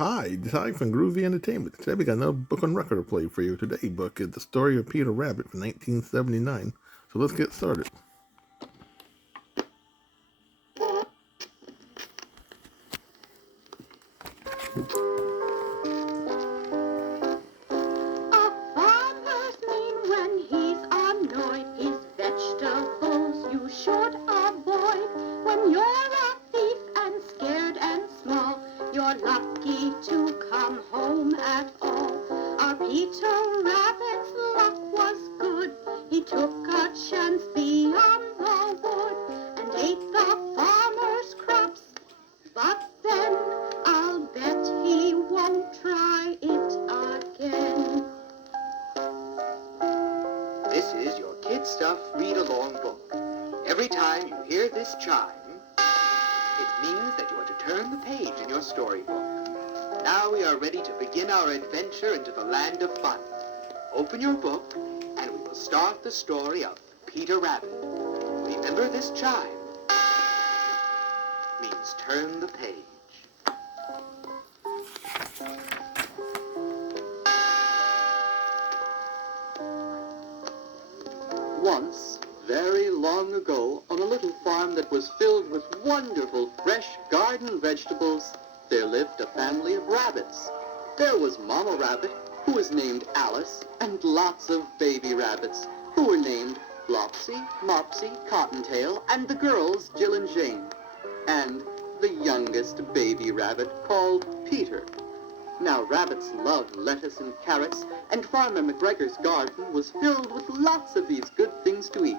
Hi, Ty from Groovy Entertainment. Today we got another book on record to play for you. Today's book is The Story of Peter Rabbit from 1979. So let's get started. A farmer's mean when he's annoyed. His vegetables you should avoid. When you're a thief and scared and small, you're lucky to come home at all. Our Peter Rabbit's luck was good. He took a chance beyond the wood and ate the farmer's crops. But then I'll bet he won't try it again. This is your Kid Stuff read-along book. Every time you hear this chime, it means that you are to turn the page in your storybook. Now we are ready to begin our adventure into the land of fun. Open your book, and we will start the story of Peter Rabbit. Remember, this chime means turn the page. Once, very long ago, on a little farm that was filled with wonderful fresh garden vegetables, there lived a family of rabbits. There was Mama Rabbit, who was named Alice, and lots of baby rabbits, who were named Flopsy, Mopsy, Cottontail, and the girls Jill and Jane, and the youngest baby rabbit called Peter. Now, rabbits loved lettuce and carrots, and Farmer McGregor's garden was filled with lots of these good things to eat.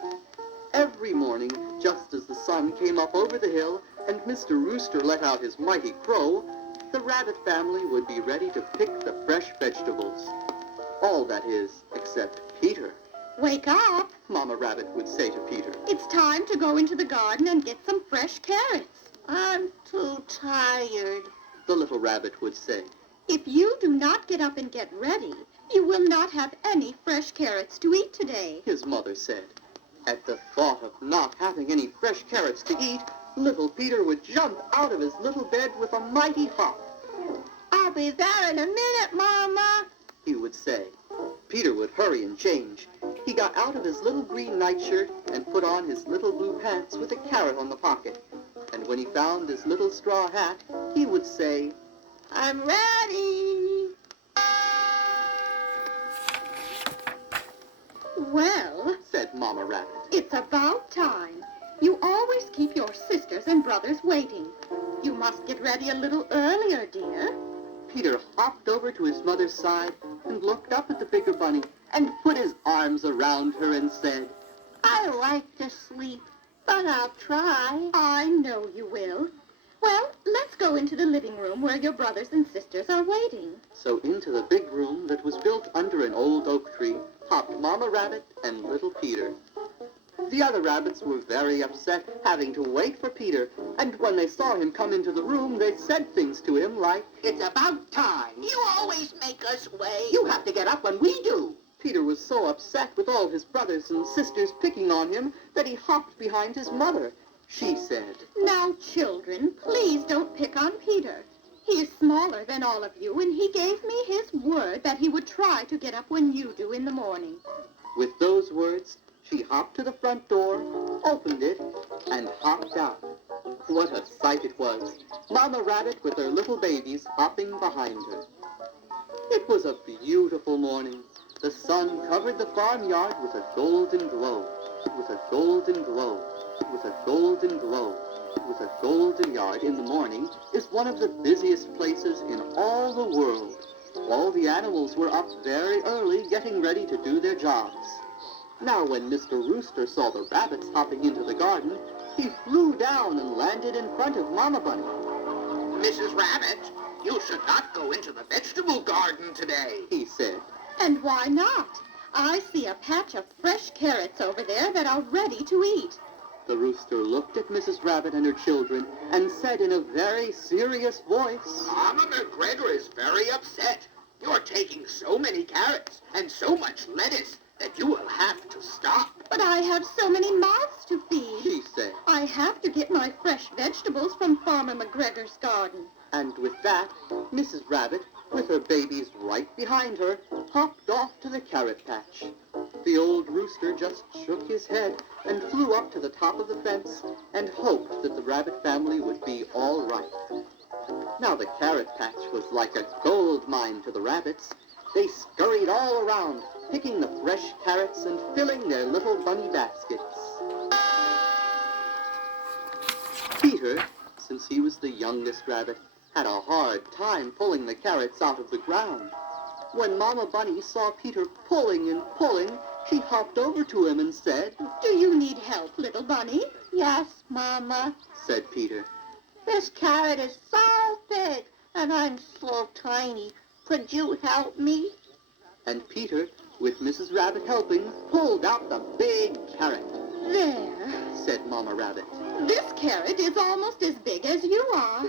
Every morning, just as the sun came up over the hill and Mr. Rooster let out his mighty crow, the rabbit family would be ready to pick the fresh vegetables. All, that is, except Peter. Wake up! Mama Rabbit would say to Peter. It's time to go into the garden and get some fresh carrots. I'm too tired, the little rabbit would say. If you do not get up and get ready, you will not have any fresh carrots to eat today. His mother said. At the thought of not having any fresh carrots to eat, little Peter would jump out of his little bed with a mighty hop. I'll be there in a minute, Mama, he would say. Peter would hurry and change. He got out of his little green nightshirt and put on his little blue pants with a carrot on the pocket. And when he found his little straw hat, he would say, I'm ready. Well, said Mama Rabbit. It's about time. You always keep your sisters and brothers waiting. You must get ready a little earlier, dear. Peter hopped over to his mother's side and looked up at the bigger bunny and put his arms around her and said, I like to sleep, but I'll try. I know you will. Well, let's go into the living room where your brothers and sisters are waiting. So into the big room that was built under an old oak tree hopped Mama Rabbit and little Peter. The other rabbits were very upset having to wait for Peter, and when they saw him come into the room, they said things to him like, It's about time. You always make us wait. You have to get up when we do. Peter was so upset with all his brothers and sisters picking on him that he hopped behind his mother. She said, Now, children, please don't pick on Peter. He is smaller than all of you, and he gave me his word that he would try to get up when you do in the morning. With those words, she hopped to the front door, opened it, and hopped out. What a sight it was! Mama Rabbit with her little babies hopping behind her. It was a beautiful morning. The sun covered the farmyard with a golden glow, with a golden glow, with a golden glow. With a golden yard in the morning is one of the busiest places in all the world. All the animals were up very early getting ready to do their jobs. Now when Mr. Rooster saw the rabbits hopping into the garden, he flew down and landed in front of Mama Bunny. Mrs. Rabbit, you should not go into the vegetable garden today, he said. And why not? I see a patch of fresh carrots over there that are ready to eat. The rooster looked at Mrs. Rabbit and her children and said in a very serious voice, Mama McGregor is very upset. You're taking so many carrots and so much lettuce that you will have to stop. But I have so many mouths to feed. She said. I have to get my fresh vegetables from Farmer McGregor's garden. And with that, Mrs. Rabbit, with her babies right behind her, hopped off to the carrot patch. The old rooster just shook his head and flew up to the top of the fence and hoped that the rabbit family would be all right. Now the carrot patch was like a gold mine to the rabbits. They scurried all around, picking the fresh carrots and filling their little bunny baskets. Peter, since he was the youngest rabbit, had a hard time pulling the carrots out of the ground. When Mama Bunny saw Peter pulling and pulling, she hopped over to him and said, Do you need help, little bunny? Yes, Mama, said Peter. This carrot is so big, and I'm so tiny. Could you help me? And Peter, with Mrs. Rabbit helping, pulled out the big carrot. There. Said Mama Rabbit. This carrot is almost as big as you are.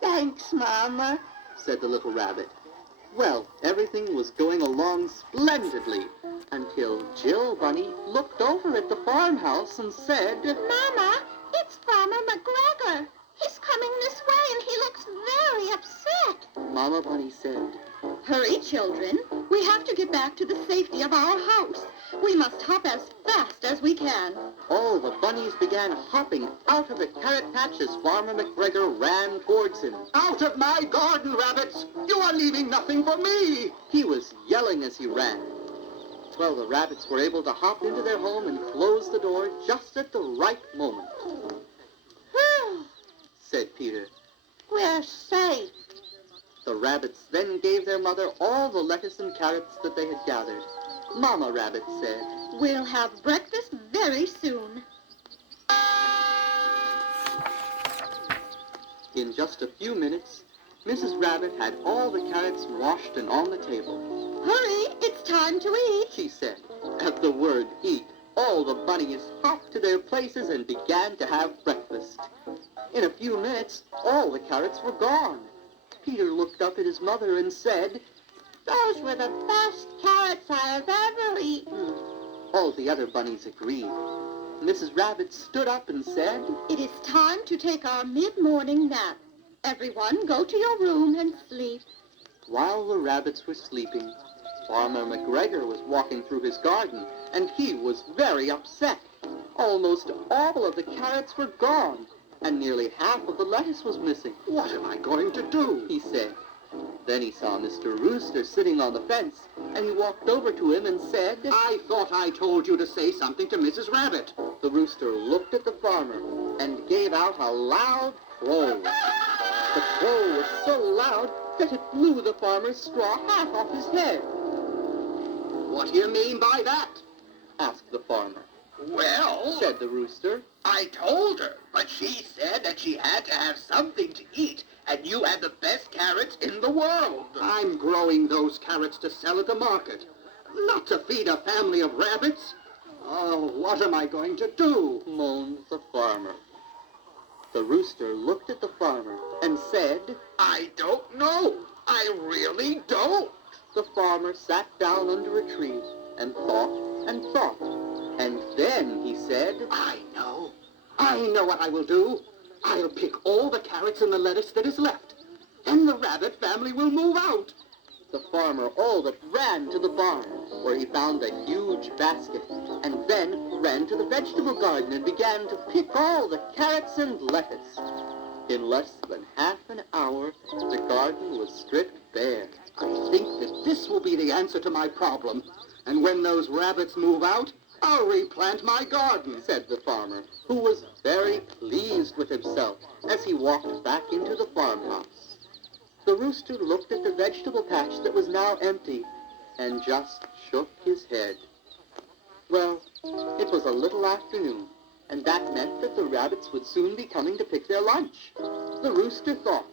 Thanks, Mama, said the little rabbit. Well, everything was going along splendidly until Jill Bunny looked over at the farmhouse and said, Mama, it's Farmer McGregor. He's coming this way and he looks very upset. Mama Bunny said, Hurry, children. We have to get back to the safety of our house. We must hop as fast as we can. All the bunnies began hopping out of the carrot patch as Farmer McGregor ran towards him. Out of my garden, rabbits! You are leaving nothing for me! He was yelling as he ran. Well, the rabbits were able to hop into their home and close the door just at the right moment. Whew, said Peter. we're safe. The rabbits then gave their mother all the lettuce and carrots that they had gathered. Mama Rabbit said, We'll have breakfast very soon. In just a few minutes, Mrs. Rabbit had all the carrots washed and on the table. Hurry, it's time to eat. She said. At the word eat, all the bunnies hopped to their places and began to have breakfast. In a few minutes, all the carrots were gone. Peter looked up at his mother and said, Those were the best carrots I have ever eaten. All the other bunnies agreed. Mrs. Rabbit stood up and said, It is time to take our mid-morning nap. Everyone, go to your room and sleep. While the rabbits were sleeping, Farmer McGregor was walking through his garden, and he was very upset. Almost all of the carrots were gone, and nearly half of the lettuce was missing. What am I going to do? He said. Then he saw Mr. Rooster sitting on the fence, and he walked over to him and said, I thought I told you to say something to Mrs. Rabbit. The rooster looked at the farmer and gave out a loud crow. The crow was so loud that it blew the farmer's straw half off his head. What do you mean by that? Asked the farmer. Well, Said the rooster. I told her, but she said that she had to have something to eat, and you had the best carrots in the world. I'm growing those carrots to sell at the market, not to feed a family of rabbits. Oh, what am I going to do? Moaned the farmer. The rooster looked at the farmer and said, I don't know. I really don't. The farmer sat down under a tree and thought and thought. And then he said, I know. I know what I will do. I'll pick all the carrots and the lettuce that is left. Then the rabbit family will move out. The farmer all but ran to the barn, where he found a huge basket, and then ran to the vegetable garden and began to pick all the carrots and lettuce. In less than half an hour, the garden was stripped bare. I think that this will be the answer to my problem. And when those rabbits move out, I'll replant my garden, said the farmer, who was very pleased with himself as he walked back into the farmhouse. The rooster looked at the vegetable patch that was now empty and just shook his head. Well, it was a little afternoon, and that meant that the rabbits would soon be coming to pick their lunch. The rooster thought,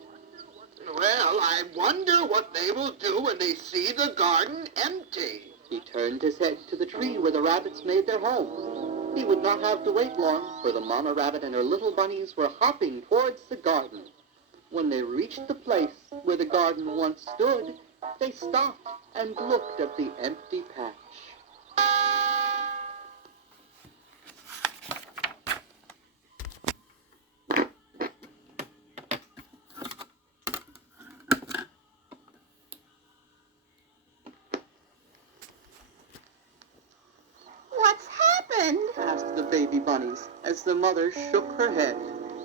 Well, I wonder what they will do when they see the garden empty. He turned his head to the tree where the rabbits made their home. He would not have to wait long, for the Mama Rabbit and her little bunnies were hopping towards the garden. When they reached the place where the garden once stood, they stopped and looked at the empty patch. baby bunnies as the mother shook her head.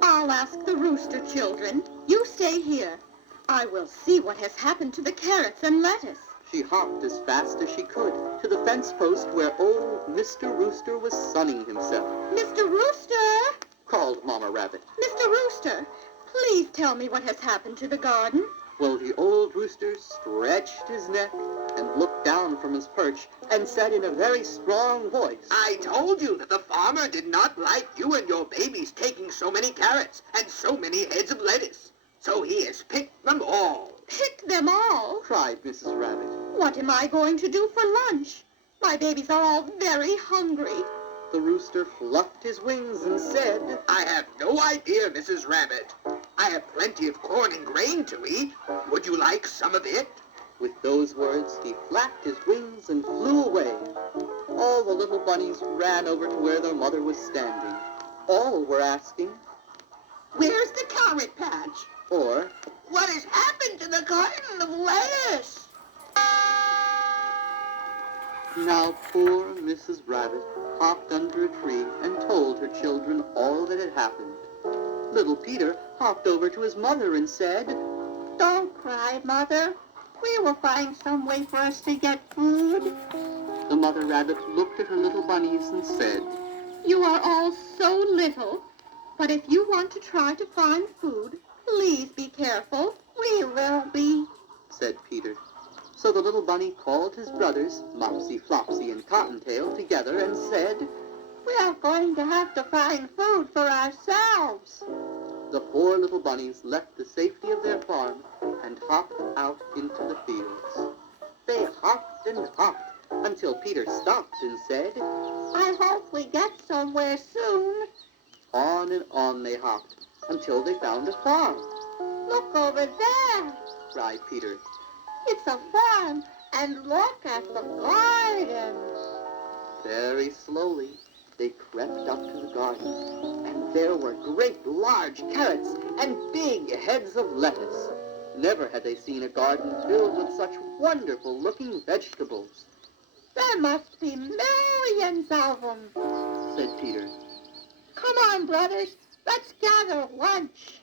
I'll ask the rooster children. You stay here. I will see what has happened to the carrots and lettuce. She hopped as fast as she could to the fence post where old Mr. Rooster was sunning himself. Mr. Rooster! Called Mama Rabbit. Mr. Rooster, please tell me what has happened to the garden. Well, the old rooster stretched his neck and looked down from his perch and said in a very strong voice, I told you that the farmer did not like you and your babies taking so many carrots and so many heads of lettuce. So he has picked them all. Picked them all? cried Mrs. Rabbit. What am I going to do for lunch? My babies are all very hungry. The rooster fluffed his wings and said, I have no idea, Mrs. Rabbit. I have plenty of corn and grain to eat. Would you like some of it? With those words, he flapped his wings and flew away. All the little bunnies ran over to where their mother was standing. All were asking, Where's the carrot patch? or, What has happened to the garden of lettuce? now poor Mrs. Rabbit hopped under a tree and told her children all that had happened. Little Peter hopped over to his mother and said, Don't cry, Mother. We will find some way for us to get food. The mother rabbit looked at her little bunnies and said, You are all so little, but if you want to try to find food, please be careful. We will be, said Peter. So the little bunny called his brothers, Mopsy, Flopsy, and Cottontail, together and said, We are going to have to find food for ourselves. The four little bunnies left the safety of their farm and hopped out into the fields. They hopped and hopped until Peter stopped and said, I hope we get somewhere soon. On and on they hopped until they found a farm. Look over there. Cried Peter. It's a farm, and look at the garden. Very slowly they crept up to the garden, and there were great large carrots and big heads of lettuce. Never had they seen a garden filled with such wonderful-looking vegetables. There must be millions of them. Said Peter. Come on, brothers. Let's gather lunch.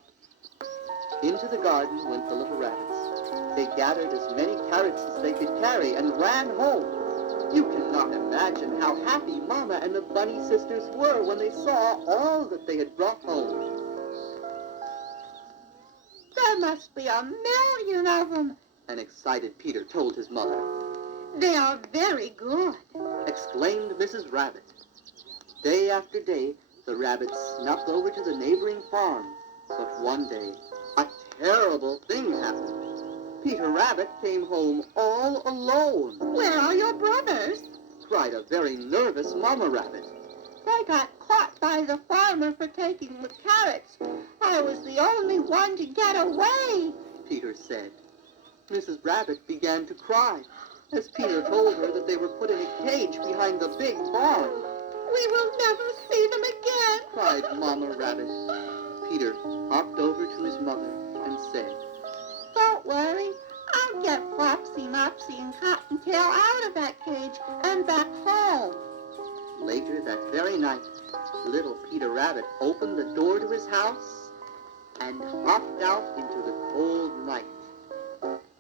Into the garden went the little rabbits. They gathered as many carrots as they could carry and ran home. You cannot imagine how happy Mama and the bunny sisters were when they saw all that they had brought home. There must be 1,000,000 of them. An excited Peter told his mother. They are very good. Exclaimed Mrs. Rabbit. Day after day, the rabbits snuck over to the neighboring farm. But one day, a terrible thing happened. Peter Rabbit came home all alone, Where are your brothers? cried a very nervous Mama Rabbit. They got caught by the farmer for taking the carrots. I was the only one to get away. Peter said. Mrs. Rabbit began to cry as Peter told her that they were put in a cage behind the big barn. We will never see them again. Cried Mama Rabbit. Peter hopped over to his mother and said, Don't worry. I'll get Flopsy, Mopsy, and Cottontail out of that cage and back home. Later that very night, little Peter Rabbit opened the door to his house and hopped out into the cold night.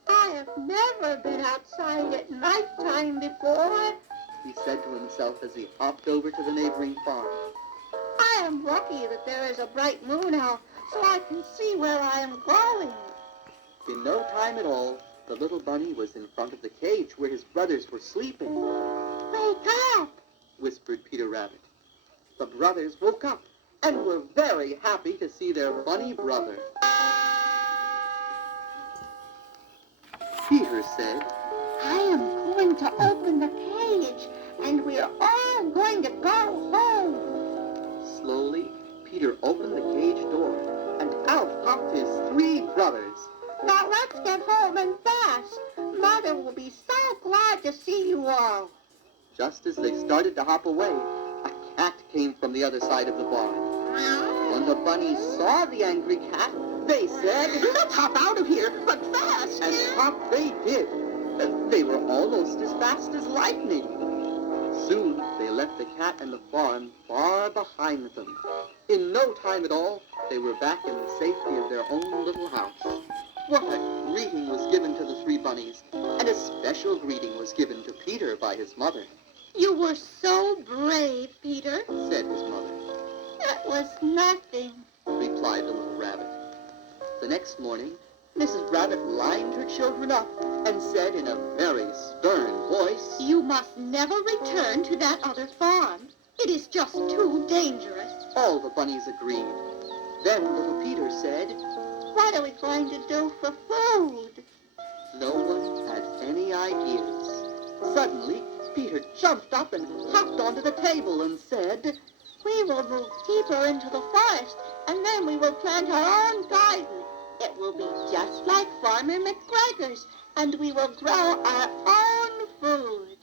I have never been outside at nighttime before. He said to himself as he hopped over to the neighboring farm. I am lucky that there is a bright moon out so I can see where I am going. In no time at all, the little bunny was in front of the cage where his brothers were sleeping. Wake up! Whispered Peter Rabbit. The brothers woke up and were very happy to see their bunny brother. Peter said, I am going to open the cage and we are all going to go home. Slowly, Peter opened the cage door and out hopped his 3 brothers. Now let's get home and fast. Mother will be so glad to see you all. Just as they started to hop away, a cat came from the other side of the barn. When the bunnies saw the angry cat, they said, Let's hop out of here, but fast. and hop they did. They were almost as fast as lightning. Soon they left the cat and the farm far behind them. In no time at all, they were back in the safety of their own little house. What a greeting was given to the three bunnies, and a special greeting was given to Peter by his mother. You were so brave, Peter. Said his mother. It was nothing. Replied the little rabbit. The next morning, Mrs. Rabbit lined her children up and said in a very stern voice, You must never return to that other farm. It is just too dangerous. All the bunnies agreed. Then little Peter said, What are we going to do for food? No one had any ideas. Suddenly, Peter jumped up and hopped onto the table and said, We will move deeper into the forest, and then we will plant our own garden. It will be just like Farmer McGregor's, and we will grow our own food.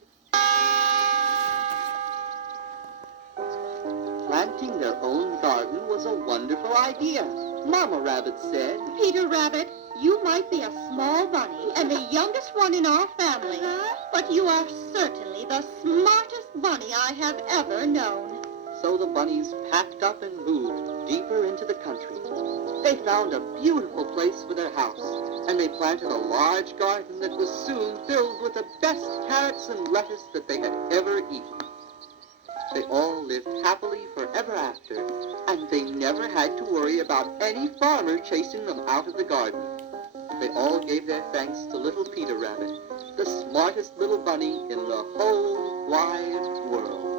Planting their own garden was a wonderful idea. Mama Rabbit said, Peter Rabbit, you might be a small bunny and the youngest one in our family, but you are certainly the smartest bunny I have ever known. So the bunnies packed up and moved deeper into the country. They found a beautiful place for their house, and they planted a large garden that was soon filled with the best carrots and lettuce that they had ever eaten. They all lived happily forever after, and they never had to worry about any farmer chasing them out of the garden. They all gave their thanks to little Peter Rabbit, the smartest little bunny in the whole wide world.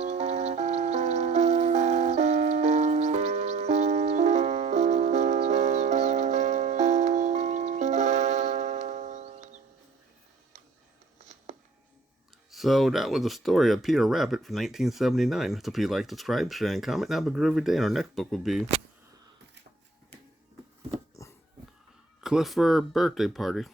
So that was the story of Peter Rabbit from 1979. So if you like, subscribe, share, and comment. Have a groovy day. And our next book will be Clifford Birthday Party.